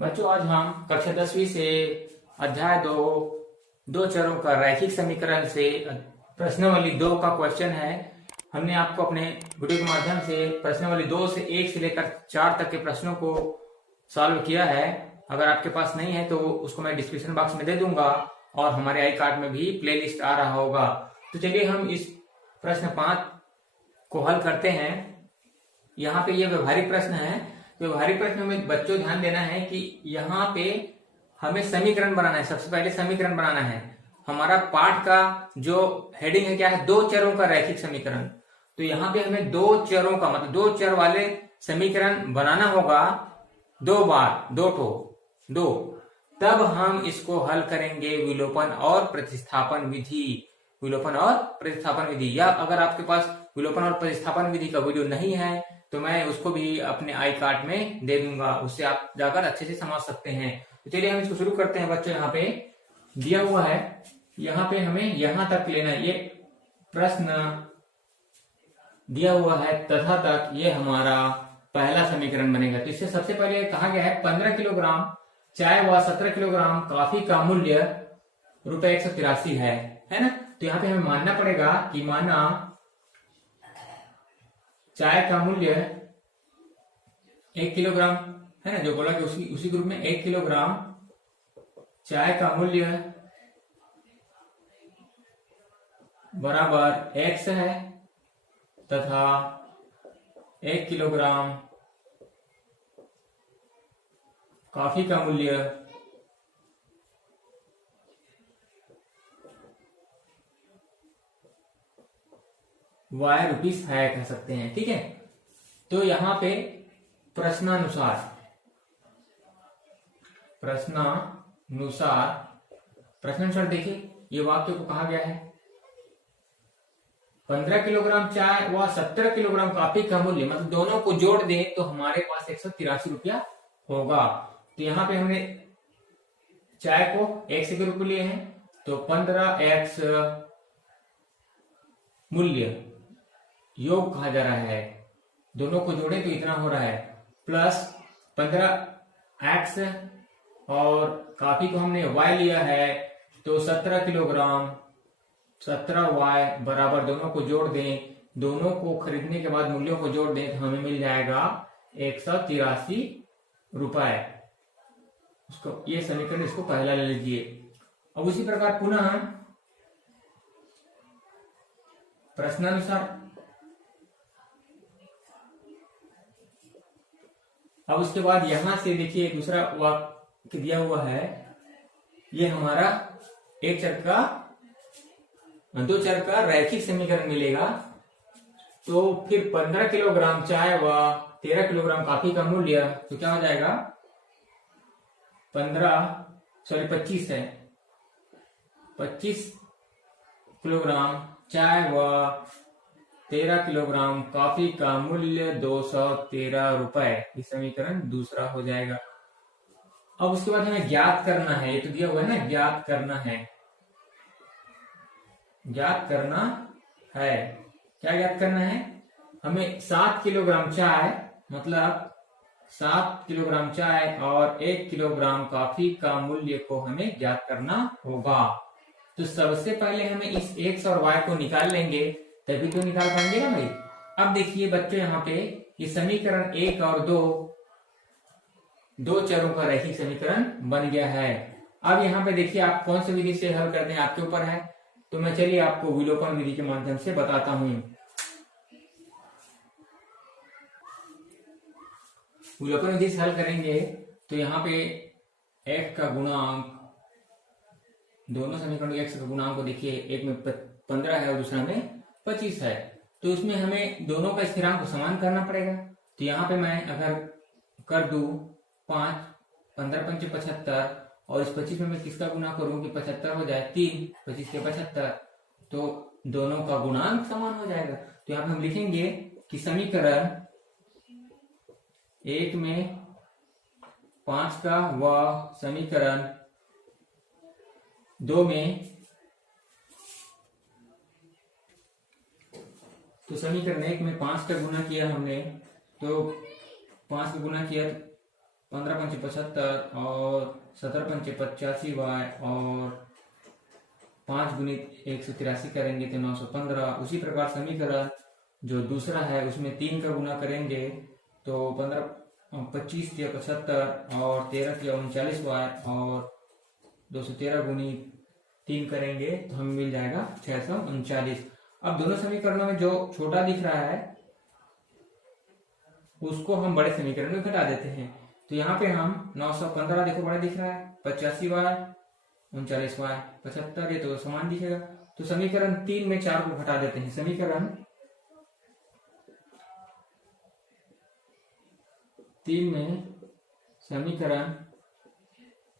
बच्चों आज हम कक्षा 10वीं से अध्याय दो चरों का रैखिक समीकरण से प्रश्नावली 2 का क्वेश्चन है। हमने आपको अपने वीडियो के माध्यम से प्रश्नावली 2 से 1 से लेकर 4 तक के प्रश्नों को सॉल्व किया है। अगर आपके पास नहीं है तो उसको मैं डिस्क्रिप्शन बॉक्स में दे दूंगा और हमारे आई कार्ड में भी प्लेलिस्ट आ रहा होगा। तो चलिए हम इस प्रश्न 5 को हल करते हैं। यहाँ पे ये व्यवहारिक प्रश्न है। व्यवहारिक प्रश्न में बच्चों ध्यान देना है कि यहाँ पे हमें समीकरण बनाना है। सबसे पहले समीकरण बनाना है। हमारा पाठ का जो हेडिंग है क्या है, दो चरों का रैखिक समीकरण। तो यहाँ पे हमें दो चरों का मतलब दो चर वाले समीकरण बनाना होगा 2 बार, दो। तब हम इसको हल करेंगे विलोपन और प्रतिस्थापन विधि। विलोपन और प्रतिस्थापन विधि, या अगर आपके पास विलोपन और प्रतिस्थापन विधि का वीडियो नहीं है तो मैं उसको भी अपने आई कार्ड में दे दूंगा, उससे आप जाकर अच्छे से समझ सकते हैं। तो चलिए हम इसको शुरू करते हैं। बच्चों यहाँ पे दिया हुआ है, यहाँ पे हमें यहां तक लेना है। ये प्रश्न दिया हुआ है तथा तक, ये हमारा पहला समीकरण बनेगा। तो इससे सबसे पहले कहा गया है 15 किलोग्राम चाय व 17 किलोग्राम कॉफी का मूल्य ₹183 है ना। तो यहाँ पे हमें मानना पड़ेगा कि माना चाय का मूल्य 1 किलोग्राम है ना, जो बोला कि उसी ग्रुप में 1 किलोग्राम चाय का मूल्य बराबर x है तथा 1 किलोग्राम कॉफी का मूल्य ₹5 कह सकते हैं। ठीक है, तो यहां पे प्रश्नानुसार देखिए ये वाक्य को कहा गया है 15 किलोग्राम चाय व 17 किलोग्राम कॉफी का मूल्य, मतलब दोनों को जोड़ दें तो हमारे पास ₹183 होगा। तो यहाँ पे हमने चाय को x के रूप में लिए हैं, तो 15x मूल्य योग कहा जा रहा है, दोनों को जोड़े तो इतना हो रहा है, प्लस 15x और कॉफी को हमने y लिया है तो 17 किलोग्राम 17y बराबर, दोनों को जोड़ दें, दोनों को खरीदने के बाद मूल्यों को जोड़ दें तो हमें मिल जाएगा ₹183। उसको ये समीकरण, इसको पहला ले लीजिए। अब उसी प्रकार पुनः प्रश्नानुसार, अब उसके बाद यहां से देखिए दूसरा वाक्य दिया हुआ है। ये हमारा दो चर का रैखिक समीकरण मिलेगा। तो फिर 15 किलोग्राम चाय व 13 किलोग्राम कॉफी का मूल्य, तो क्या हो जाएगा 25 है, 25 किलोग्राम चाय व 13 किलोग्राम कॉफी का मूल्य ₹213। ये समीकरण दूसरा हो जाएगा। अब उसके बाद हमें ज्ञात करना है, ये तो दिया हुआ है ना, ज्ञात करना है। क्या ज्ञात करना है? हमें 7 किलोग्राम चाय, मतलब 7 किलोग्राम चाय और 1 किलोग्राम कॉफी का मूल्य को हमें ज्ञात करना होगा। तो सबसे पहले हमें इस x और y को निकाल लेंगे, तभी तो निकाल पाएंगे ना भाई। अब देखिए बच्चों यहाँ पे ये समीकरण 1 और 2 चरों का रैखिक समीकरण बन गया है। अब यहाँ पे देखिए आप कौन सी विधि से हल करते हैं, आपके ऊपर है। तो मैं चलिए आपको विलोपन विधि के माध्यम से बताता हूं। विलोपन विधि से हल करेंगे तो यहाँ पे x का गुणांक, दोनों समीकरणों के x का गुणांक को देखिए, एक में 15 है और दूसरा में 25 है। तो उसमें हमें दोनों का स्थिरांक को समान करना पड़ेगा। तो यहाँ पे मैं अगर कर दूं 5, 15 पंचे 75, और इस 25 में मैं किसका गुणा करूं कि 75 हो जाए, 3, 25 के 75, तो दोनों का गुणांक समान हो जाएगा। तो यहाँ पे हम लिखेंगे कि समीकरण 1 में 5 का व समीकरण 2 में, तो समीकरण 1 में 5 का गुना किया हमने, तो 5 का गुना किया 15 पंचे 75 और 17 पंचे 85 वाई और 5 गुणित 183 करेंगे तो 915। उसी प्रकार समीकरण जो दूसरा है उसमें 3 का गुना करेंगे तो 25 या 75 और 13 या 39 वाई और 213 गुणित 3 करेंगे तो हमें मिल जाएगा 639। अब दोनों समीकरणों में जो छोटा दिख रहा है उसको हम बड़े समीकरण में घटा देते हैं। तो यहाँ पे हम 915 देखो बड़ा दिख रहा है, 85 वाई 39 वाई 75 ये तो समान दिखेगा। तो समीकरण 3 में 4 को घटा देते हैं। समीकरण 3 में समीकरण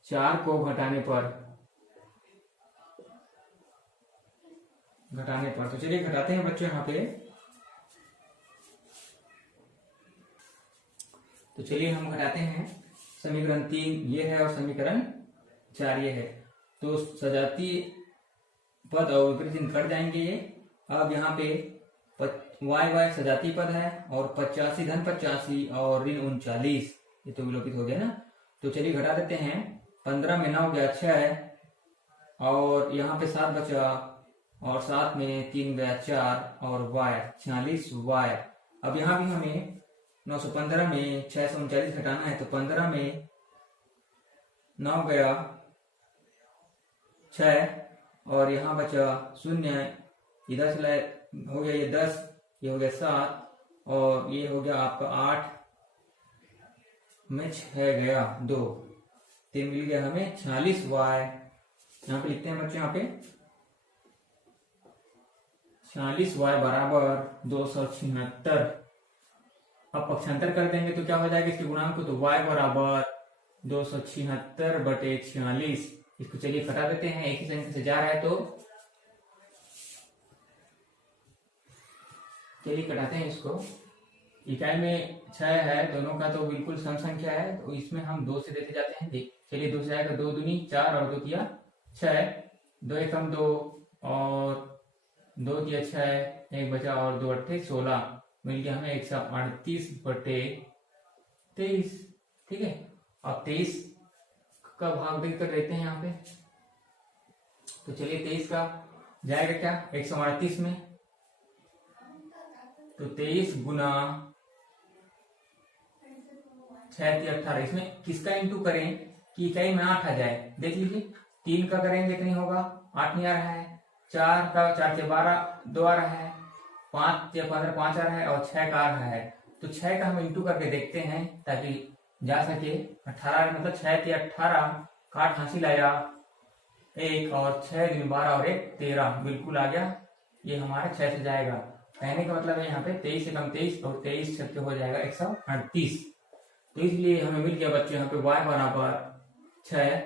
4 को घटाने पर तो चलिए घटाते हैं बच्चों यहाँ पे। तो चलिए हम घटाते हैं। समीकरण 3 ये है और समीकरण 4 ये है। तो सजातीय पद और विपरीत चिन्ह कट जाएंगे ये। अब यहाँ पे y सजातीय पद है और 85 धन 85 और ऋण 39 ये तो विलोपित हो गया ना। तो चलिए घटा देते हैं। 15 में 9 गया 6 और यहाँ पे 7 बचा और 7 में 3 गया 4 और y 46 y। अब यहाँ भी हमें 915 में 639 घटाना है। तो 15 में 9 गया 6 और यहाँ बचा 0, इधर चला हो गया ये 10, ये हो गया 7 और ये हो गया आपका 8 में 6 गया 2, तो मिल गया हमें 46 वाई। यहाँ पे लिखते हैं बच्चे, यहाँ पे 46 वाई बराबर 276। अब पक्षांतर कर देंगे तो क्या हो जाएगा इसके गुणांक को, तो y बराबर 276/46। इसको चलिए घटा देते हैं, एक ही संख्या से जा रहा है तो चलिए घटाते हैं इसको। इकाई में 6 है, दोनों का तो बिल्कुल सम संख्या है तो इसमें हम 2 से देते जाते हैं। चलिए 2 से जाएगा, 2 दूनी 4 और 2 तिया 6, 2 एकम 2 और 2 तिया 6, 1 बचा और 2 अट्ठे 16, मिल गया हमें 138/23। ठीक है, अब 23 का भाग देकर रहते हैं यहाँ पे। तो चलिए 23 का जाएगा क्या 138 में, तो 23 गुना 6 × 18। इसमें किसका इंटू करें कि इकाई में 8 आ जाए। देख लीजिए 3 का करेंगे कितनी होगा, 8 नहीं आ रहा है। 4 का 4 से 12 2 आ रहा है। 5 या 15 5 आ रहा है और 6 का आ रहा है। तो 6 का हम इंटू करके देखते हैं ताकि जा सके। 18 मतलब 6 × 18 काट हासिल आया 1 और 6 × 12 और 1 13 बिल्कुल आ गया। ये हमारा 6 से जाएगा। कहने का मतलब है यहाँ पे 23 से कम 23 और 23 छक्के हो जाएगा 138। तो इसलिए हमें मिल गया बच्चों यहाँ पे y बराबर 6।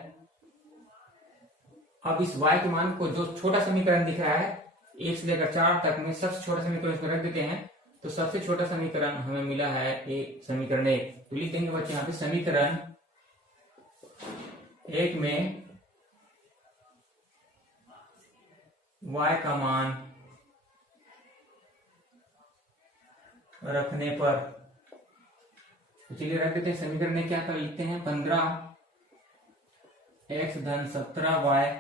अब इस y के मान को जो छोटा समीकरण दिख रहा है 1 से लेकर 4 तक में सबसे छोटा समीकरण इसमें रख देते हैं। तो सबसे छोटा समीकरण हमें मिला है समीकरण 1। तो लिख देंगे बच्चे यहाँ पे समीकरण 1 में y का मान रखने पर, तो चलिए रख देते हैं। समीकरण में क्या कर लिखते हैं, 15x धन 17y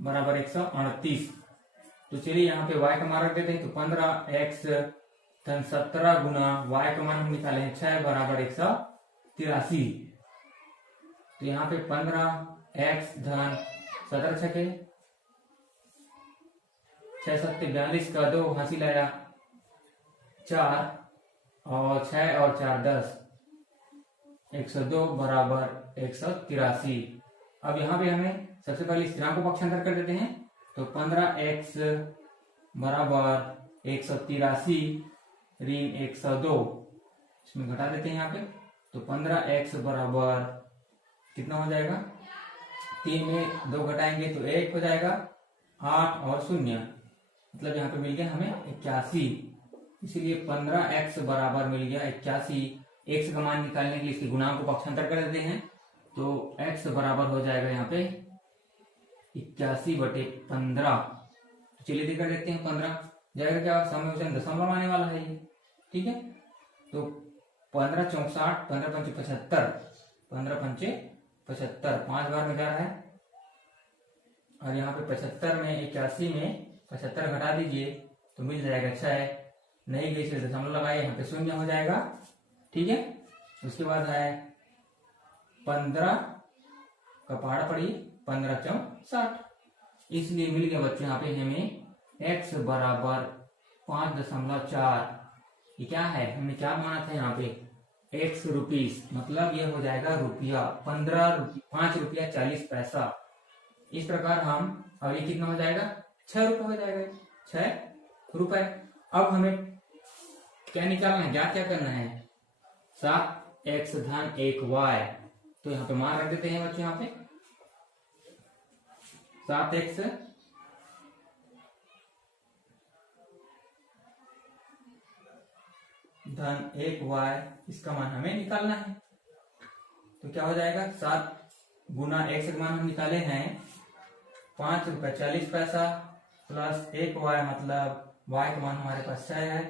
बराबर 138। तो चलिए यहाँ पे y का मान रख देते हैं। तो 15x धन 17 गुना y का मान हम निकाले हैं 6 बराबर 183। तो यहाँ पे 15x धन 17 छके 6 7 42 का 2 हासिल आया 4 और 6 और 4 10 102 बराबर 183। अब यहाँ पे हमें सबसे पहले स्थिरांक को पक्षांतर कर देते हैं। तो 15x बराबर 183 ऋण 102 इसमें घटा देते हैं यहाँ पे। तो 15x बराबर कितना हो जाएगा, 3 में 2 घटाएंगे तो 1 हो जाएगा 8 और 0, मतलब यहाँ पे मिल गया हमें 81। इसीलिए 15x बराबर मिल गया 81। x का मान निकालने के लिए इसके गुणांक को पक्षांतर कर देते हैं। तो x बराबर हो जाएगा यहाँ पे 81/15। तो चलिए देख कर देते हैं 15 जाएगा क्या, समय दशमलव आने वाला है ये। ठीक है, तो 15 × 64 15 × 5 75 15 पंचे 75, 5 बार में क्या है, और यहाँ पे 75 में 81 में 75 घटा दीजिए तो मिल जाएगा 6, नहीं गई इसलिए दशमलव लगाए, यहाँ पे 0 हो जाएगा। ठीक है, उसके बाद है 15 का पहाड़ा पड़ी 15 चौक 60, इसलिए मिल गया बच्चों यहाँ पे हमें x बराबर 5.4। ये क्या है, हमने क्या माना था यहाँ पे x रुपीस, मतलब ये हो जाएगा रुपया, 5 रुपया 40 पैसा। इस प्रकार हम, अब ये कितना हो जाएगा, 6 रुपये हो जाएगा, 6 रुपए। अब हमें क्या निकालना है, क्या करना है, 7x धन 1y, तो यहाँ पे मान रख देते हैं बच्चों, यहाँ पे 7x धन 1y, इसका मान हमें निकालना है। तो क्या हो जाएगा, 7 गुना x का मान हम निकाले हैं 5 रुपये 40 पैसा प्लस 1y, मतलब y का मान हमारे पास 6 है,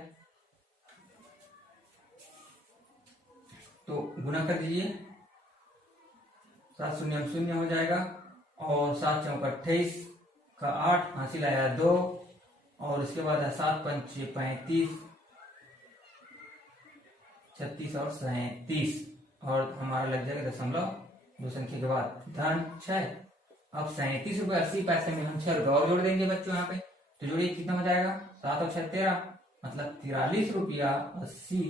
तो गुना कर दीजिए, 7 शून्य 0 हो जाएगा, और 7 चौक 28 का 8, हासिल आया 2, और उसके बाद है 7 पंचे 35, 36 और 37, और हमारा लग जाएगा दशमलव 2 संख्या के बाद धन 6। अब 37 रुपये 80 पैसे में हम 6 रुपये और जोड़ देंगे बच्चों यहाँ पे, तो जोड़िए कितना हो जाएगा, 7 और 6 13, मतलब 43 रुपया 80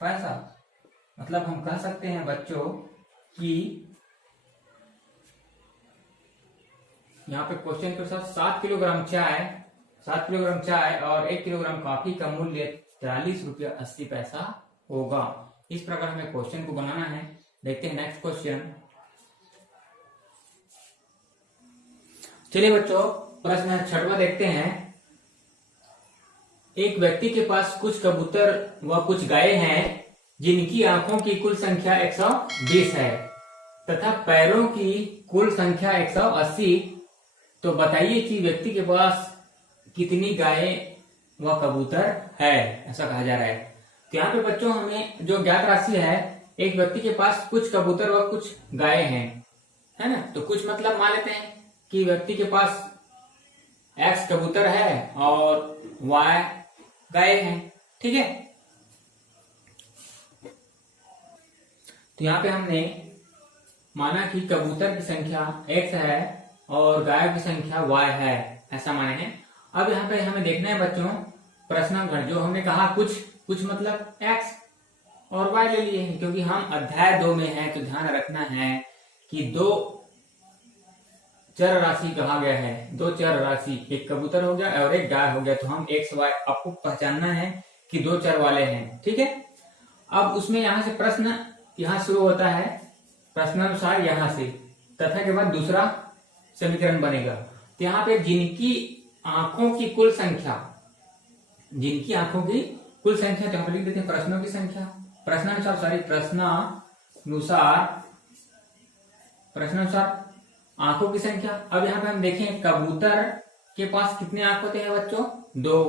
पैसा। मतलब हम कह सकते हैं बच्चों कि यहाँ पे क्वेश्चन के साथ 7 किलोग्राम चाय और 1 किलोग्राम कॉफी का मूल्य 43 रुपया 80 पैसा होगा। इस प्रकार हमें क्वेश्चन को बनाना है। देखते हैं नेक्स्ट क्वेश्चन। चलिए बच्चों, प्रश्न 6वां देखते हैं। एक व्यक्ति के पास कुछ कबूतर व कुछ गायें हैं जिनकी आंखों की कुल संख्या 120 है तथा पैरों की कुल संख्या 180। तो बताइए कि व्यक्ति के पास कितनी गायें व कबूतर है, ऐसा कहा जा रहा है। तो यहाँ पे बच्चों हमें जो ज्ञात राशि है, एक व्यक्ति के पास कुछ कबूतर व कुछ गायें हैं, है ना। तो कुछ मतलब मान लेते हैं कि व्यक्ति के पास x कबूतर है और y गायें हैं, ठीक है। तो यहाँ पे हमने माना कि कबूतर की संख्या x है और गाय की संख्या y है, ऐसा माने हैं। अब यहाँ पे हमें देखना है बच्चों प्रश्नांक, जो हमने कहा कुछ मतलब x और y ले लिए हैं, क्योंकि हम अध्याय 2 में हैं। तो ध्यान रखना है कि 2 चर राशि कहा गया है, 2 चर राशि, एक कबूतर हो गया और एक गाय हो गया। तो हम x y आपको पहचानना है कि 2 चर वाले हैं, ठीक है। अब उसमें यहाँ से प्रश्न यहाँ शुरू होता है प्रश्नानुसार यहाँ से, तथा के बाद दूसरा समीकरण बनेगा। तो यहाँ पे जिनकी आंखों की कुल संख्या, तो यहाँ पे लिख देते हैं प्रश्नों की संख्या, प्रश्नानुसार आंखों की संख्या। अब यहाँ पे हम देखें कबूतर के पास कितने आंख होते हैं बच्चों, 2।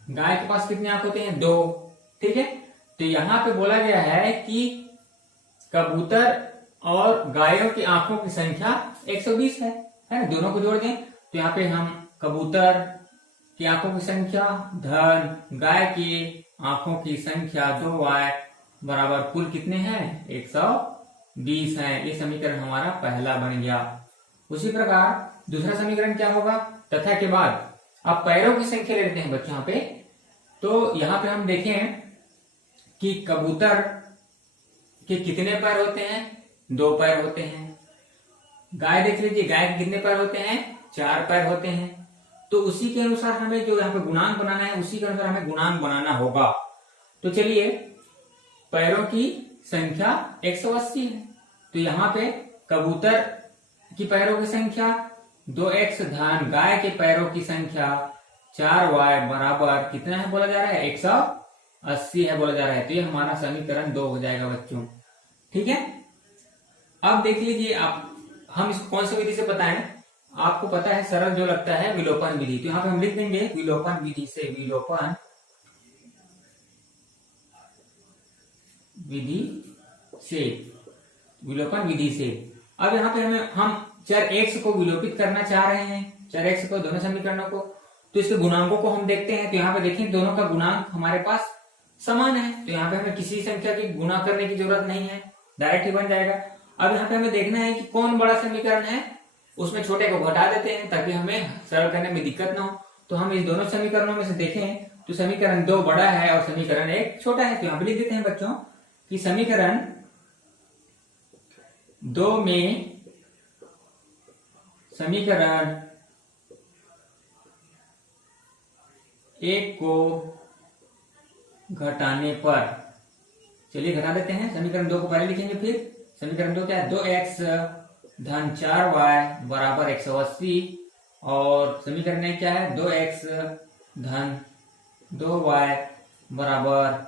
गाय के पास कितने आंख होते हैं, 2, ठीक है। तो यहाँ पे बोला गया है कि कबूतर और गायों की आंखों की संख्या 120 है ना। दोनों को जोड़ दें तो यहाँ पे हम कबूतर की आंखों की संख्या धन गाय की आंखों की संख्या 2y बराबर कुल कितने हैं, 120 है। ये समीकरण हमारा पहला बन गया। उसी प्रकार दूसरा समीकरण क्या होगा, तथा के बाद अब पैरों की संख्या ले लेते हैं बच्चों यहाँ पे। तो यहाँ पे हम देखें कि कबूतर के कितने पैर होते हैं, 2 पैर होते हैं। गाय देख लीजिए, गाय के कितने पैर होते हैं, 4 पैर होते हैं। तो उसी के अनुसार हमें जो यहाँ पे गुणांक बनाना है, उसी के अनुसार हमें गुणांक बनाना होगा। तो चलिए, पैरों की संख्या 180 है। तो यहाँ पे कबूतर की पैरों की संख्या 2x धन गाय के पैरों की संख्या 4y बराबर कितना है बोला जा रहा है, 180 है बोला जा रहा है। तो ये हमारा समीकरण 2 हो जाएगा बच्चों, ठीक है। अब देख लीजिए आप, हम इसको कौन सी विधि से बताएं, आपको पता है सरल जो लगता है विलोपन विधि। तो यहाँ पे हम लिख देंगे विलोपन विधि से, विलोपन विधि से। विलोपन विधि से। अब यहाँ पे हम चर x को विलोपित करना चाह रहे हैं, चर x को, दोनों समीकरणों को, तो इसके गुणांकों को हम देखते हैं। तो यहाँ पे देखें दोनों का गुणांक हमारे पास समान है, तो यहाँ पे हमें किसी संख्या की गुणा करने की जरूरत नहीं है, डायरेक्ट ही बन जाएगा। अब यहाँ पे हमें देखना है कि कौन बड़ा समीकरण है, उसमें छोटे को घटा देते हैं ताकि हमें सरल करने में दिक्कत ना हो। तो हम इस दोनों समीकरणों में से देखें तो समीकरण 2 बड़ा है और समीकरण 1 छोटा है। तो यहाँ पे लिख देते हैं बच्चों कि समीकरण 2 में समीकरण 1 को घटाने पर, चलिए घटा देते हैं। समीकरण 2 को पहले लिखेंगे, फिर समीकरण 2 क्या है, 2x धन 4y बराबर 180 और समीकरण 1 क्या है, 2x धन 2y बराबर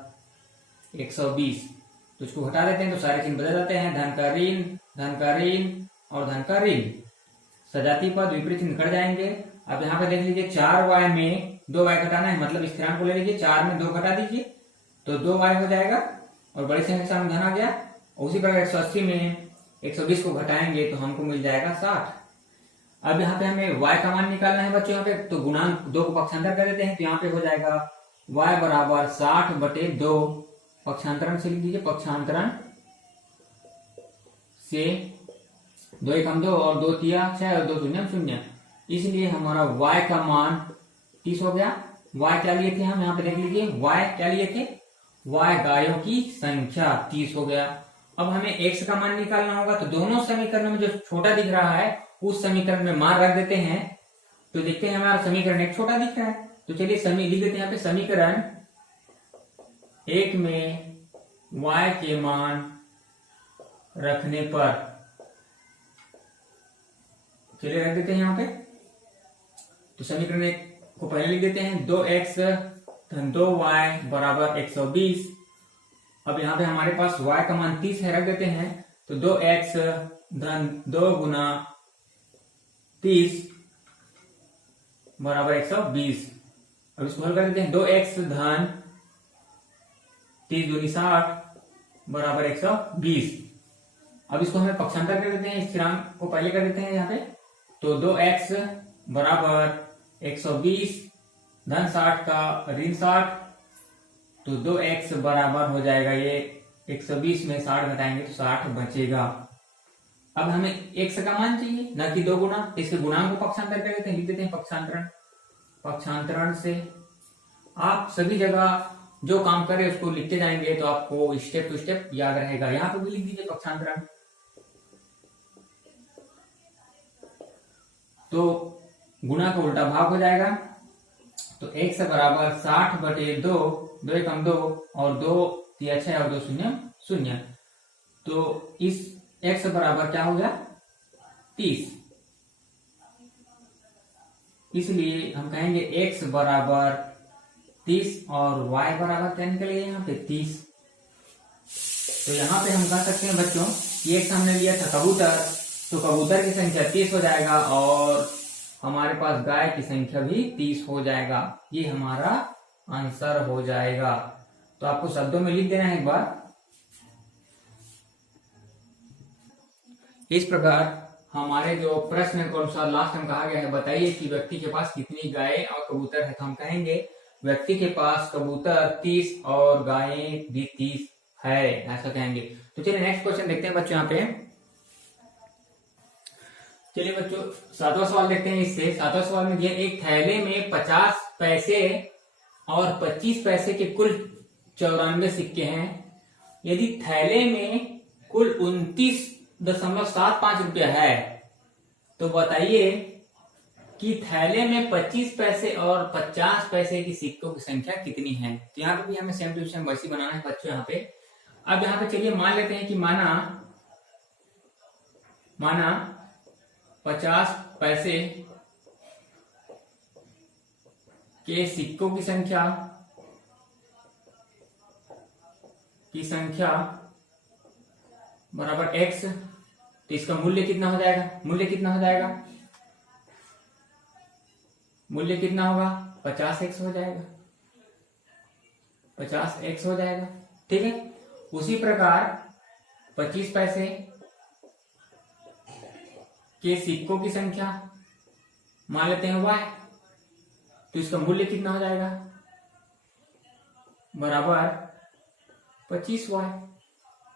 120। तो इसको घटा देते हैं तो सारे चिन्ह बदल जाते हैं, धन का ऋण, धन का ऋण और धन का ऋण, सजातीय पद विपरीत चिन्ह कट जाएंगे। अब यहाँ पे देख लीजिए 4y में 2y घटाना है, मतलब स्थिरांक को ले लीजिए, 4 में 2 घटा दीजिए तो 2y हो जाएगा और बड़ी संख्या के सामने धन आ गया। उसी प्रकार 180 में 120 को घटाएंगे तो हमको मिल जाएगा 60। अब यहाँ पे हमें y का मान निकालना है बच्चों, यहाँ पे तो गुणांक 2 को पक्षांतर कर देते हैं, तो यहाँ पे हो जाएगा y बराबर 60/2, पक्षांतरण से लिख दीजिए, पक्षांतरण से 2 1 2 और 2 3 6 और 2 0 0, इसलिए हमारा y का मान 30 हो गया। y क्या लिए थे हम, यहाँ पे देख लीजिए y क्या लिए थे, y गायों की संख्या 30 हो गया। अब हमें x का मान निकालना होगा, तो दोनों समीकरणों में जो छोटा दिख रहा है उस समीकरण में मान रख देते हैं, तो देखते हैं हमारा समीकरण 1 छोटा दिख रहा है। तो चलिए लिख देते हैं यहाँ पे समीकरण 1 में y के मान रखने पर, चलिए रख देते हैं यहाँ पे। तो समीकरण 1 को पहले लिख देते हैं, 2x धन 2y बराबर 120। अब यहाँ पे हमारे पास y का मान 30 है, रख देते हैं, तो 2x धन 2 गुना 30 बराबर 120। अब इसको हल कर देते हैं, 2x धन 30 दूनी 60 बराबर 120। अब इसको हमें पक्षांतर कर देते हैं, स्थिरांक को पहले कर देते हैं यहाँ पे, तो 2x बराबर 120 धन 60 का ऋण 60, तो 2x बराबर हो जाएगा ये 120 में 60 घटाएंगे तो 60 बचेगा। अब हमें x का मान चाहिए, न कि 2 गुना, इसके गुणांक को पक्षांतर कर देते हैं, लिख देते हैं पक्षांतरण। पक्षांतरण से आप सभी जगह जो काम करें उसको लिखते जाएंगे तो आपको स्टेप टू स्टेप याद रहेगा। यहाँ पे भी लिख दीजिए पक्षांतरण, तो गुणा का उल्टा भाग हो जाएगा, तो x बराबर 60/2, 2 1 2 और 2 3 6 और 2 0 0, तो इस x बराबर क्या हो गया 30, इसलिए हम कहेंगे x बराबर 30 और y बराबर क्या निकलेगा यहाँ पे 30। तो यहाँ पे हम कह सकते हैं बच्चों कि x हमने लिया था कबूतर, तो कबूतर की संख्या 30 हो जाएगा और हमारे पास गाय की संख्या भी 30 हो जाएगा, ये हमारा आंसर हो जाएगा। तो आपको शब्दों में लिख देना है एक बार। इस प्रकार हमारे जो प्रश्न के अनुसार लास्ट में कहा गया है, बताइए कि व्यक्ति के पास कितनी गायें और कबूतर है, तो हम कहेंगे व्यक्ति के पास कबूतर 30 और गायें भी 30 है, ऐसा कहेंगे। तो चलिए नेक्स्ट क्वेश्चन देखते हैं बच्चों यहाँ पे। चलिए बच्चों 7वां सवाल देखते हैं। इससे 7वां सवाल में दिया, एक थैले में 50 पैसे और 25 पैसे के कुल 94 सिक्के हैं। यदि थैले में कुल 29.75 रुपया है, तो बताइए कि थैले में 25 पैसे और 50 पैसे की सिक्कों की संख्या कितनी है। तो यहाँ पे भी हमें सेम टू सेम वैसी बनाना है बच्चों यहाँ पे। अब यहाँ पे चलिए मान लेते हैं कि माना 50 पैसे के सिक्कों की संख्या बराबर x, तो इसका मूल्य कितना हो जाएगा, मूल्य कितना होगा 50x हो जाएगा, 50x हो जाएगा, ठीक है। उसी प्रकार 25 पैसे के सिक्कों की संख्या मान लेते हैं y, तो इसका मूल्य कितना हो जाएगा, बराबर 25y।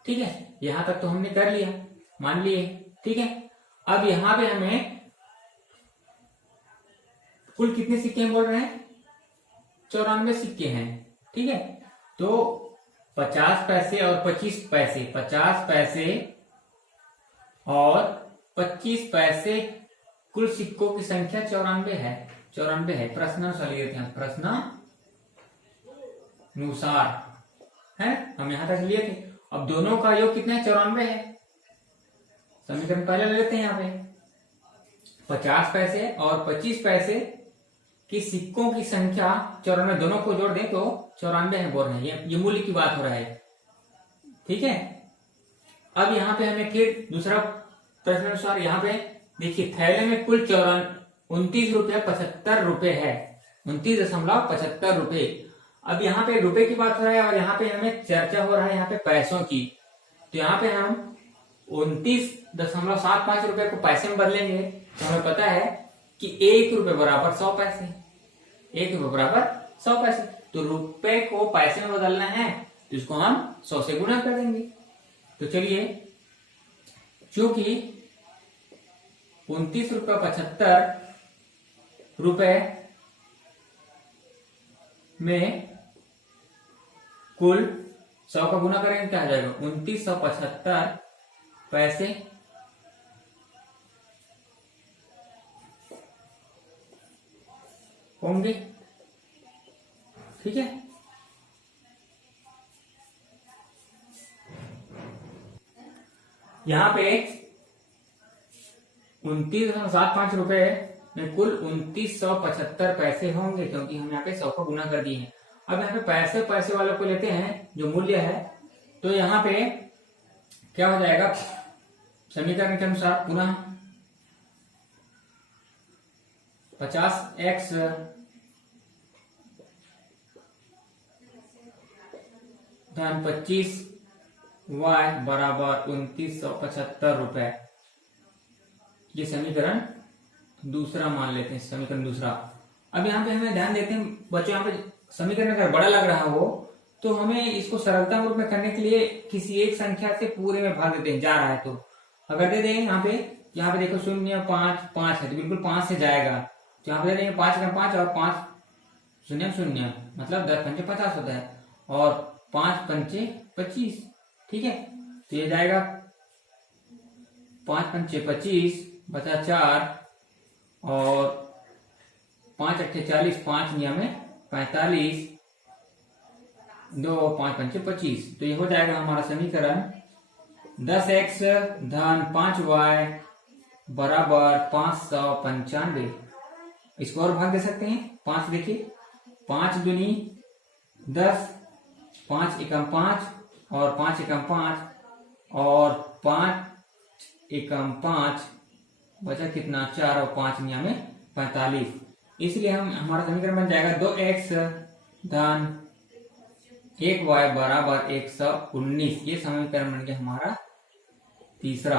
ठीक है, यहां तक तो हमने कर लिया, मान लिए। ठीक है, अब यहां पे हमें कुल कितने सिक्के हम बोल रहे हैं, 94 सिक्के हैं। ठीक है, तो 50 पैसे और 25 पैसे, 50 पैसे और 25 पैसे, कुल सिक्कों की संख्या 94 है। 94 है, प्रश्नानुसार लिए थे, प्रश्नानुसार है, हम यहां तक लिए थे। अब दोनों का योग कितना है, 94 है। समीकरण पहले ले लेते हैं। यहाँ पे 50 पैसे और 25 पैसे कि सिक्कों की संख्या 94, दोनों को जोड़ दें तो 94 है बोल रहे हैं, ये मूल्य की बात हो रहा है। ठीक है, अब यहाँ पे हमें फिर दूसरा प्रश्न अनुसार यहाँ पे देखिए, थैले में कुल 29.75 रुपए है, 29.75 रुपए। अब यहाँ पे रुपए की बात हो रहा है और यहाँ पे हमें चर्चा हो रहा है यहाँ पे पैसों की, तो यहाँ पे हम 29.75 रुपए को पैसे में बदलेंगे तो हमें पता है कि 1 रुपए बराबर 100 पैसे, 1 रुपए बराबर 100 पैसे। तो रुपए को पैसे में बदलना है तो इसको हम 100 से गुणा कर देंगे। तो चलिए, क्योंकि 29.75 रुपए में कुल 100 का गुना करेंगे क्या आ जाएगा, 2975 पैसे होंगे। ठीक है, यहां पे 29.75 रुपए में कुल 2975 पैसे होंगे, क्योंकि हम यहाँ पे 100 को गुना कर दिए हैं। अब यहाँ पे पैसे पैसे वालों को लेते हैं जो मूल्य है, तो यहाँ पे क्या हो जाएगा, समीकरण के अनुसार पुनः 50x धन 25y बराबर 2975 रुपए। ये समीकरण दूसरा मान लेते हैं, समीकरण दूसरा। अब यहाँ पे हमें ध्यान देते हैं बच्चों, यहाँ पे समीकरण अगर बड़ा लग रहा हो तो हमें इसको सरलता रूप में करने के लिए किसी एक संख्या से पूरे में भाग देते हैं, जा रहा है तो अगर दे देंगे यहाँ पे देखो 0 5 5 है तो बिल्कुल 5 से जाएगा, तो यहाँ पे दे देंगे 5 का 5 और 5 0 0, मतलब 10 पंचे 50 होता है और 5 पंचे 25। ठीक है, तो ये जाएगा 5 पंचे 25 बचा 4 और 5 अट्ठे 40, 5 में 45, 2 5 पंचे 25। तो ये हो जाएगा हमारा समीकरण 10x धन 5y बराबर 595। इसको और भाग दे सकते हैं, 5 देखिए, 5 दूनी 10, 5 एकम 5 और 5 एकम 5 और 5 एकम 5 बचा कितना, 4 और 5 में 45। इसलिए हमारा समीकरण बन जाएगा 2x धन 1y बराबर 119। ये समीकरण बन गया हमारा तीसरा।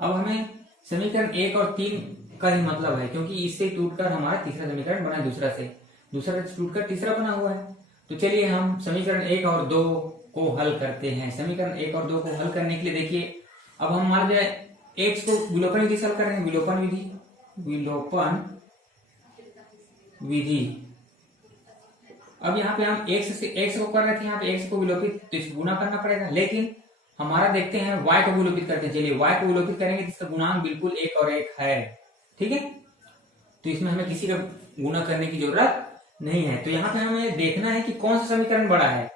अब हमें समीकरण 1 और 3 का ही मतलब है, क्योंकि इससे टूटकर हमारा तीसरा समीकरण बना, दूसरा से टूटकर तीसरा बना हुआ है। तो चलिए हम समीकरण 1 और 2 को हल करते हैं। समीकरण 1 और 2 को हल करने के लिए देखिए, अब हम मान जाए x को विलोपन विधि से हल कर रहे हैं, विलोपन विधि। अब यहाँ पे हम x को कर रहे थे, यहाँ पे x को विलोपित तो इसको गुना करना पड़ेगा, लेकिन हमारा देखते हैं y को विलोपित करते हैं। चलिए y को विलोपित करेंगे तो इसका गुणांक बिल्कुल 1 और 1 है। ठीक है, तो इसमें हमें किसी का गुना करने की जरूरत नहीं है। तो यहाँ पे हमें देखना है कि कौन सा समीकरण बड़ा है,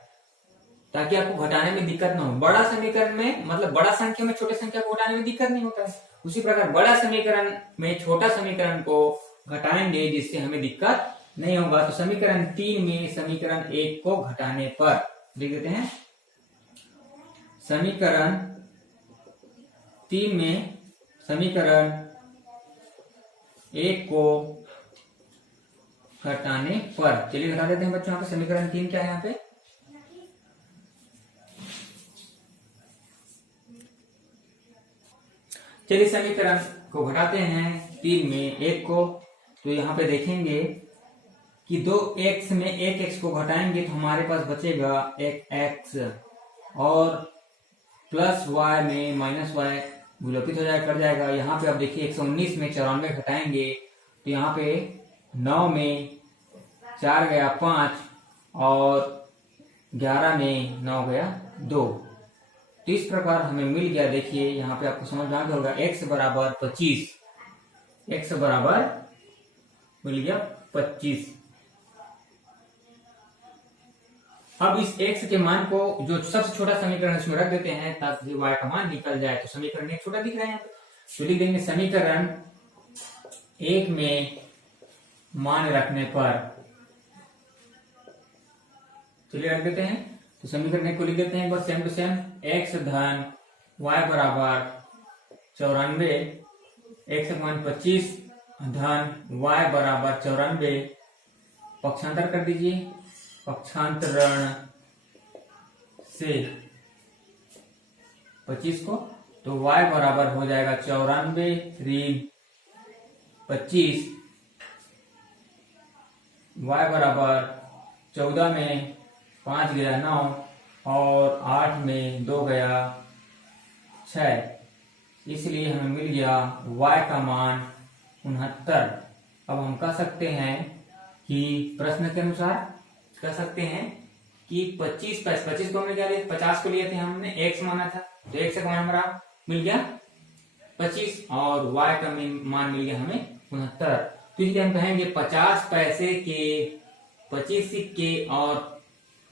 ताकि आपको घटाने में दिक्कत ना हो। बड़ा समीकरण में मतलब बड़ा संख्या में छोटे संख्या को घटाने में दिक्कत नहीं होता है, उसी प्रकार बड़ा समीकरण में छोटा समीकरण को घटाएंगे जिससे हमें दिक्कत नहीं होगा। तो समीकरण 3 में समीकरण 1 को घटाने पर लिख देते हैं, समीकरण 3 में समीकरण 1 को घटाने पर, चलिए घटा देते हैं बच्चों। यहाँ पे समीकरण 3 क्या है, यहाँ पे चलिए समीकरण को घटाते हैं 3 में 1 को, तो यहाँ पे देखेंगे कि 2x में 1x को घटाएंगे तो हमारे पास बचेगा 1x, और प्लस y में माइनस y विलोपित हो जाएगा, कट जाएगा। यहाँ पे अब देखिए 119 में 94 घटाएंगे तो यहाँ पे 9 में 4 गया 5, और 11 में 9 गया 2। तो इस प्रकार हमें मिल गया। देखिए यहाँ पे आपको समझ में आ गया होगा, x बराबर 25, x बराबर मिल गया 25। अब इस x के मान को जो सबसे छोटा समीकरण उसमें रख देते हैं ताकि y का मान निकल जाए। तो समीकरण एक छोटा दिख रहा है यहाँ पे, तो लिख देंगे समीकरण 1 में मान रखने पर, चलिए रख देते हैं। तो समीकरण 1 को लिख देते हैं एक बार सेम टू सेम, x धन y बराबर 94, x का मान 25 धन y बराबर 94, पक्षांतर कर दीजिए, पक्षांतरण से 25 को, तो y बराबर हो जाएगा 94 ऋण 25, y बराबर 14 में 5 गया 9, और 8 में 2 गया 6, इसलिए हमें मिल गया y का मान 69। अब हम कह सकते हैं कि प्रश्न के अनुसार कह सकते हैं कि 25 को हमने क्या लिया, 50 को लिए थे हमने, x माना था, तो x का मान हमारा मिल गया 25, और y का मान मिल गया हमें 69। तो इसलिए हम कहेंगे 50 पैसे के 25 सिक्के और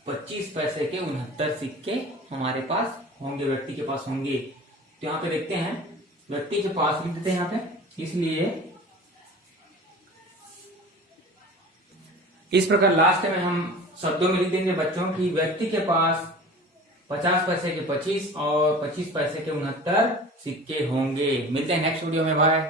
25 पैसे के 69 सिक्के हमारे पास होंगे, व्यक्ति के पास होंगे। तो यहाँ पे देखते हैं, व्यक्ति के पास लिख देते हैं यहाँ पे, इसलिए इस प्रकार लास्ट में हम शब्दों में लिख देंगे बच्चों की, व्यक्ति के पास 50 पैसे के 25 और 25 पैसे के 69 सिक्के होंगे। मिलते हैं नेक्स्ट वीडियो में, बाय।